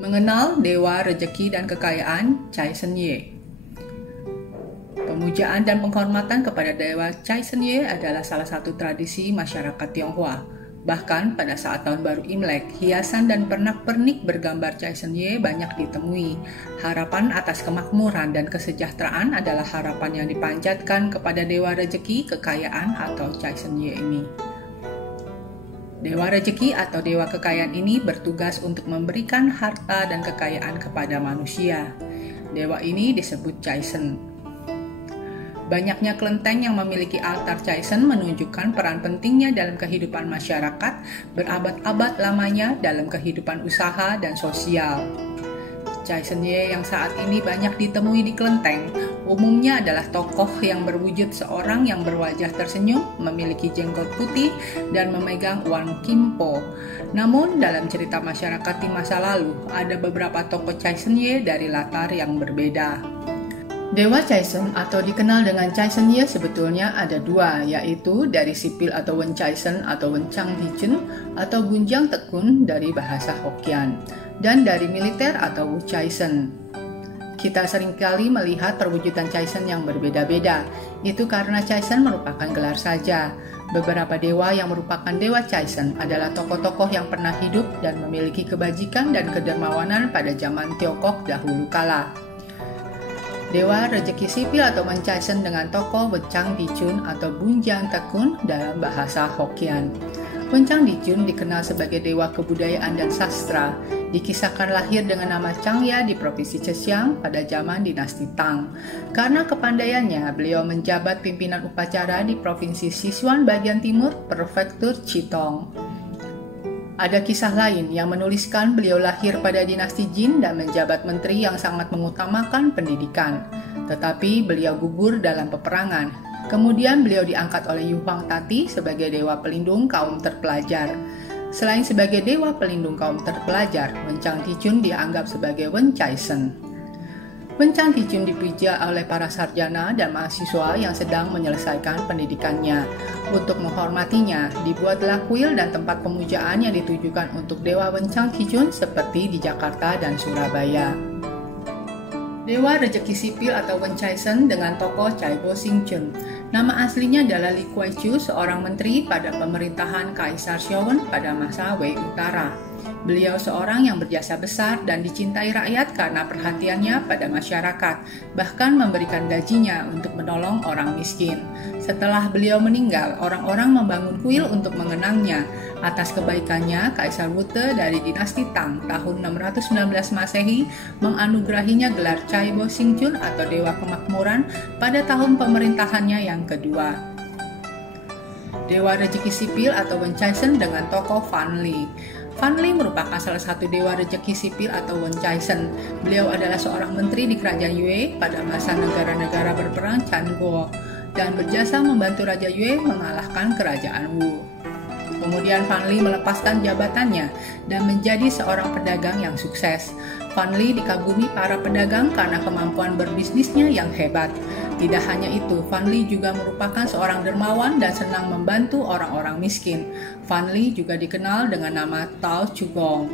Mengenal Dewa Rezeki dan Kekayaan Cai Shenye. Pemujaan dan penghormatan kepada Dewa Cai Shenye adalah salah satu tradisi masyarakat Tionghoa. Bahkan pada saat tahun baru Imlek, hiasan dan pernak-pernik bergambar Cai Shenye banyak ditemui. Harapan atas kemakmuran dan kesejahteraan adalah harapan yang dipanjatkan kepada Dewa Rezeki, Kekayaan atau Cai Shenye ini. Dewa Rezeki atau Dewa Kekayaan ini bertugas untuk memberikan harta dan kekayaan kepada manusia. Dewa ini disebut Cai Shen. Banyaknya kelenteng yang memiliki altar Cai Shen menunjukkan peran pentingnya dalam kehidupan masyarakat berabad-abad lamanya dalam kehidupan usaha dan sosial. Cai Shenye yang saat ini banyak ditemui di kelenteng umumnya adalah tokoh yang berwujud seorang yang berwajah tersenyum, memiliki jenggot putih, dan memegang Wan Kimpo. Namun dalam cerita masyarakat di masa lalu, ada beberapa tokoh Cai Shenye dari latar yang berbeda. Dewa Cai Shen atau dikenal dengan Cai Shenye sebetulnya ada dua, yaitu dari sipil atau Wen Cai Shen atau Wen Chang Dijun atau Bunjang Tekun dari bahasa Hokkien, dan dari militer atau Wu Cai Shen. Kita seringkali melihat perwujudan Cai Shen yang berbeda-beda. Itu karena Cai Shen merupakan gelar saja. Beberapa dewa yang merupakan Dewa Cai Shen adalah tokoh-tokoh yang pernah hidup dan memiliki kebajikan dan kedermawanan pada zaman Tiongkok dahulu kala. Dewa Rezeki Sipil atau Wen Cai Shen dengan tokoh Wen Chang Dijun atau Bunjang Tekun dalam bahasa Hokkien. Wen Chang Dijun dikenal sebagai dewa kebudayaan dan sastra. Dikisahkan lahir dengan nama Changya di Provinsi Zhejiang pada zaman dinasti Tang. Karena kepandaiannya, beliau menjabat pimpinan upacara di Provinsi Sichuan bagian timur, Prefektur Chittong. Ada kisah lain yang menuliskan beliau lahir pada dinasti Jin dan menjabat menteri yang sangat mengutamakan pendidikan. Tetapi beliau gugur dalam peperangan. Kemudian beliau diangkat oleh Yu Huangtati sebagai dewa pelindung kaum terpelajar. Selain sebagai dewa pelindung kaum terpelajar, Wen Chang Dijun dianggap sebagai Wen Cai Shen. Wen Chang Dijun dipuja oleh para sarjana dan mahasiswa yang sedang menyelesaikan pendidikannya. Untuk menghormatinya, dibuatlah kuil dan tempat pemujaan yang ditujukan untuk Dewa Wen Chang Dijun seperti di Jakarta dan Surabaya. Dewa Rezeki Sipil atau Wen Cai Shen dengan tokoh Cai Bo Xing Chun. Nama aslinya adalah Li Kuai-chu, seorang menteri pada pemerintahan Kaisar Showun pada masa Wei Utara. Beliau seorang yang berjasa besar dan dicintai rakyat karena perhatiannya pada masyarakat, bahkan memberikan gajinya untuk menolong orang miskin. Setelah beliau meninggal, orang-orang membangun kuil untuk mengenangnya. Atas kebaikannya, Kaisar Wute dari dinasti Tang tahun 619 Masehi menganugerahinya gelar Cai Bo Xing Chun atau Dewa Kemakmuran pada tahun pemerintahannya yang kedua. Dewa Rezeki Sipil atau Wen Cai Shen dengan tokoh Fan Li. Fan Li merupakan salah satu dewa rezeki sipil atau Wen Cai Shen. Beliau adalah seorang menteri di kerajaan Yue pada masa negara-negara berperang Chan Guo dan berjasa membantu Raja Yue mengalahkan kerajaan Wu. Kemudian Fan Li melepaskan jabatannya dan menjadi seorang pedagang yang sukses. Fan Li dikagumi para pedagang karena kemampuan berbisnisnya yang hebat. Tidak hanya itu, Fan Li juga merupakan seorang dermawan dan senang membantu orang-orang miskin. Fan Li juga dikenal dengan nama Tao Chugong.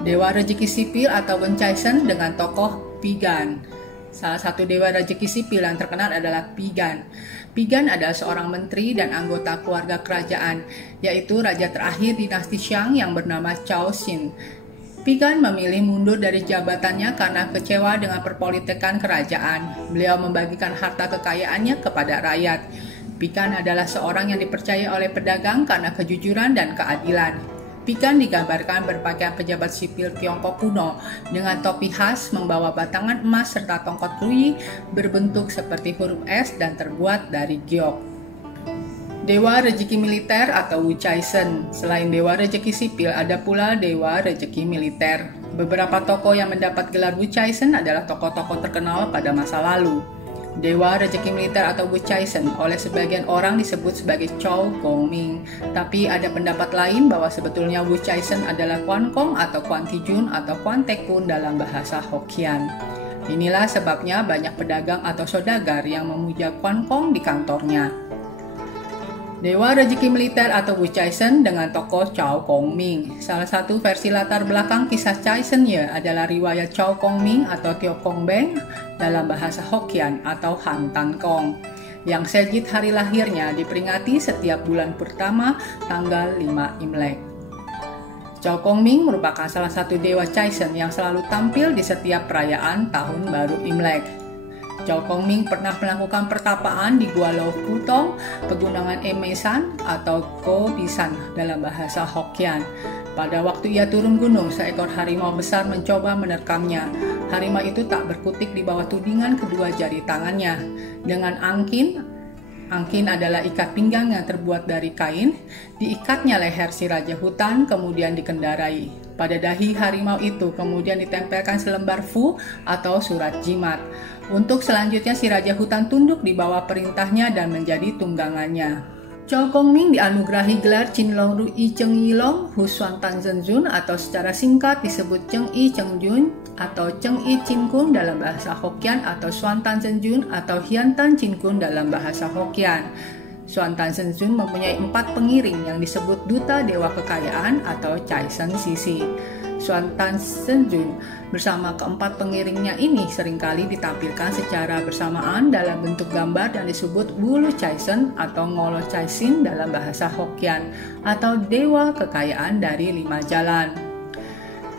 Dewa Rezeki Sipil atau Wen Cai Shen dengan tokoh Pi Gan. Salah satu dewa rezeki sipil yang terkenal adalah Pi Gan. Pi Gan adalah seorang menteri dan anggota keluarga kerajaan, yaitu raja terakhir dinasti Shang yang bernama Cao Xin. Pi Gan memilih mundur dari jabatannya karena kecewa dengan perpolitikan kerajaan. Beliau membagikan harta kekayaannya kepada rakyat. Pi Gan adalah seorang yang dipercaya oleh pedagang karena kejujuran dan keadilan. Pi Gan digambarkan berpakaian pejabat sipil Tiongkok kuno dengan topi khas, membawa batangan emas serta tongkat rui berbentuk seperti huruf S dan terbuat dari giok. Dewa Rezeki Militer atau Wu Cai Shen. Selain Dewa Rezeki Sipil, ada pula Dewa Rezeki Militer. Beberapa tokoh yang mendapat gelar Wu Cai Shen adalah tokoh-tokoh terkenal pada masa lalu. Dewa Rezeki Militer atau Wu Cai Shen oleh sebagian orang disebut sebagai Chou Gongming. Tapi ada pendapat lain bahwa sebetulnya Wu Cai Shen adalah Quan Kong atau Quan Tijun atau Quan Tekun dalam bahasa Hokkien. Inilah sebabnya banyak pedagang atau saudagar yang memuja Quan Kong di kantornya. Dewa rezeki militer atau Wu Caizhen dengan tokoh Cao Kongming. Salah satu versi latar belakang kisah Caizhen Ye adalah riwayat Cao Kongming atau Tio Kong Beng dalam bahasa Hokkien atau Han Tan Kong, yang sejid hari lahirnya diperingati setiap bulan pertama tanggal 5 Imlek. Cao Kongming merupakan salah satu dewa Caizhen yang selalu tampil di setiap perayaan Tahun Baru Imlek. Cao Kongming pernah melakukan pertapaan di Gua Lo Putong, pegunungan Emesan atau Ko Bisan dalam bahasa Hokkien. Pada waktu ia turun gunung, seekor harimau besar mencoba menerkamnya. Harimau itu tak berkutik di bawah tudingan kedua jari tangannya. Dengan angkin adalah ikat pinggang yang terbuat dari kain, diikatnya leher si raja hutan, kemudian dikendarai. Pada dahi harimau itu kemudian ditempelkan selembar fu atau surat jimat. Untuk selanjutnya si raja hutan tunduk di bawah perintahnya dan menjadi tunggangannya. Cao Kongming dianugerahi gelar Qinlong Ruyi Cheng Yilong Hu Xuan Tan Zhen Jun atau secara singkat disebut Cheng Yi Cheng Jun atau Cheng Yi Chin Kun dalam bahasa Hokkien atau Xuan Tan Zhen Jun atau Hian Tan Chin Kun dalam bahasa Hokkien. Xuan Tan Zhen Jun mempunyai 4 pengiring yang disebut Duta Dewa Kekayaan atau Caizhen Sisi. Xuan Tan Zhen Jun bersama keempat pengiringnya ini seringkali ditampilkan secara bersamaan dalam bentuk gambar dan disebut Wulu Caizhen atau Ngolo Caizhin dalam bahasa Hokkien atau Dewa Kekayaan dari 5 jalan.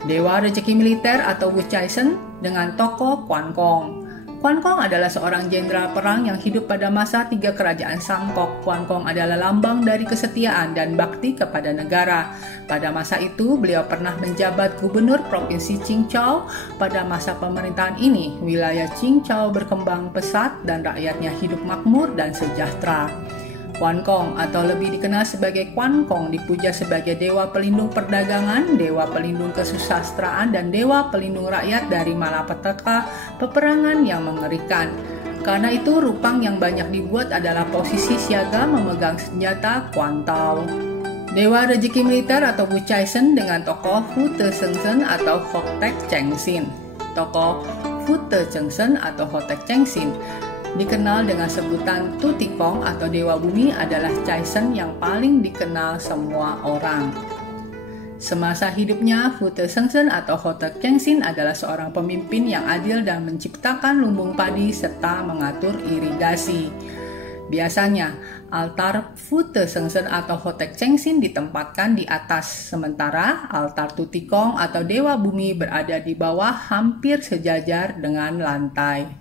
Dewa rezeki militer atau Wu Caizhen dengan tokoh Quan Kong. Quan Kong adalah seorang jenderal perang yang hidup pada masa 3 kerajaan Sangkok. Quan Kong adalah lambang dari kesetiaan dan bakti kepada negara. Pada masa itu, beliau pernah menjabat gubernur Provinsi Qingzhou. Pada masa pemerintahan ini, wilayah Qingzhou berkembang pesat dan rakyatnya hidup makmur dan sejahtera. Quan Kong atau lebih dikenal sebagai Quan Kong dipuja sebagai dewa pelindung perdagangan, dewa pelindung kesusastraan, dan dewa pelindung rakyat dari malapetaka peperangan yang mengerikan. Karena itu rupang yang banyak dibuat adalah posisi siaga memegang senjata Quan Tao. Dewa rezeki militer atau Wu Caizhen dengan tokoh Hu Te Zhengzhen atau Hotek Chengxin. Tokoh Hu Te Zhengzhen atau Hotek Chengxin dikenal dengan sebutan Tutikong atau Dewa Bumi adalah Caizhen yang paling dikenal semua orang. Semasa hidupnya, Hu Te Zhengzhen atau Hotek Chengxin adalah seorang pemimpin yang adil dan menciptakan lumbung padi serta mengatur irigasi. Biasanya, altar Hu Te Zhengzhen atau Hotek Chengxin ditempatkan di atas, sementara altar Tutikong atau Dewa Bumi berada di bawah hampir sejajar dengan lantai.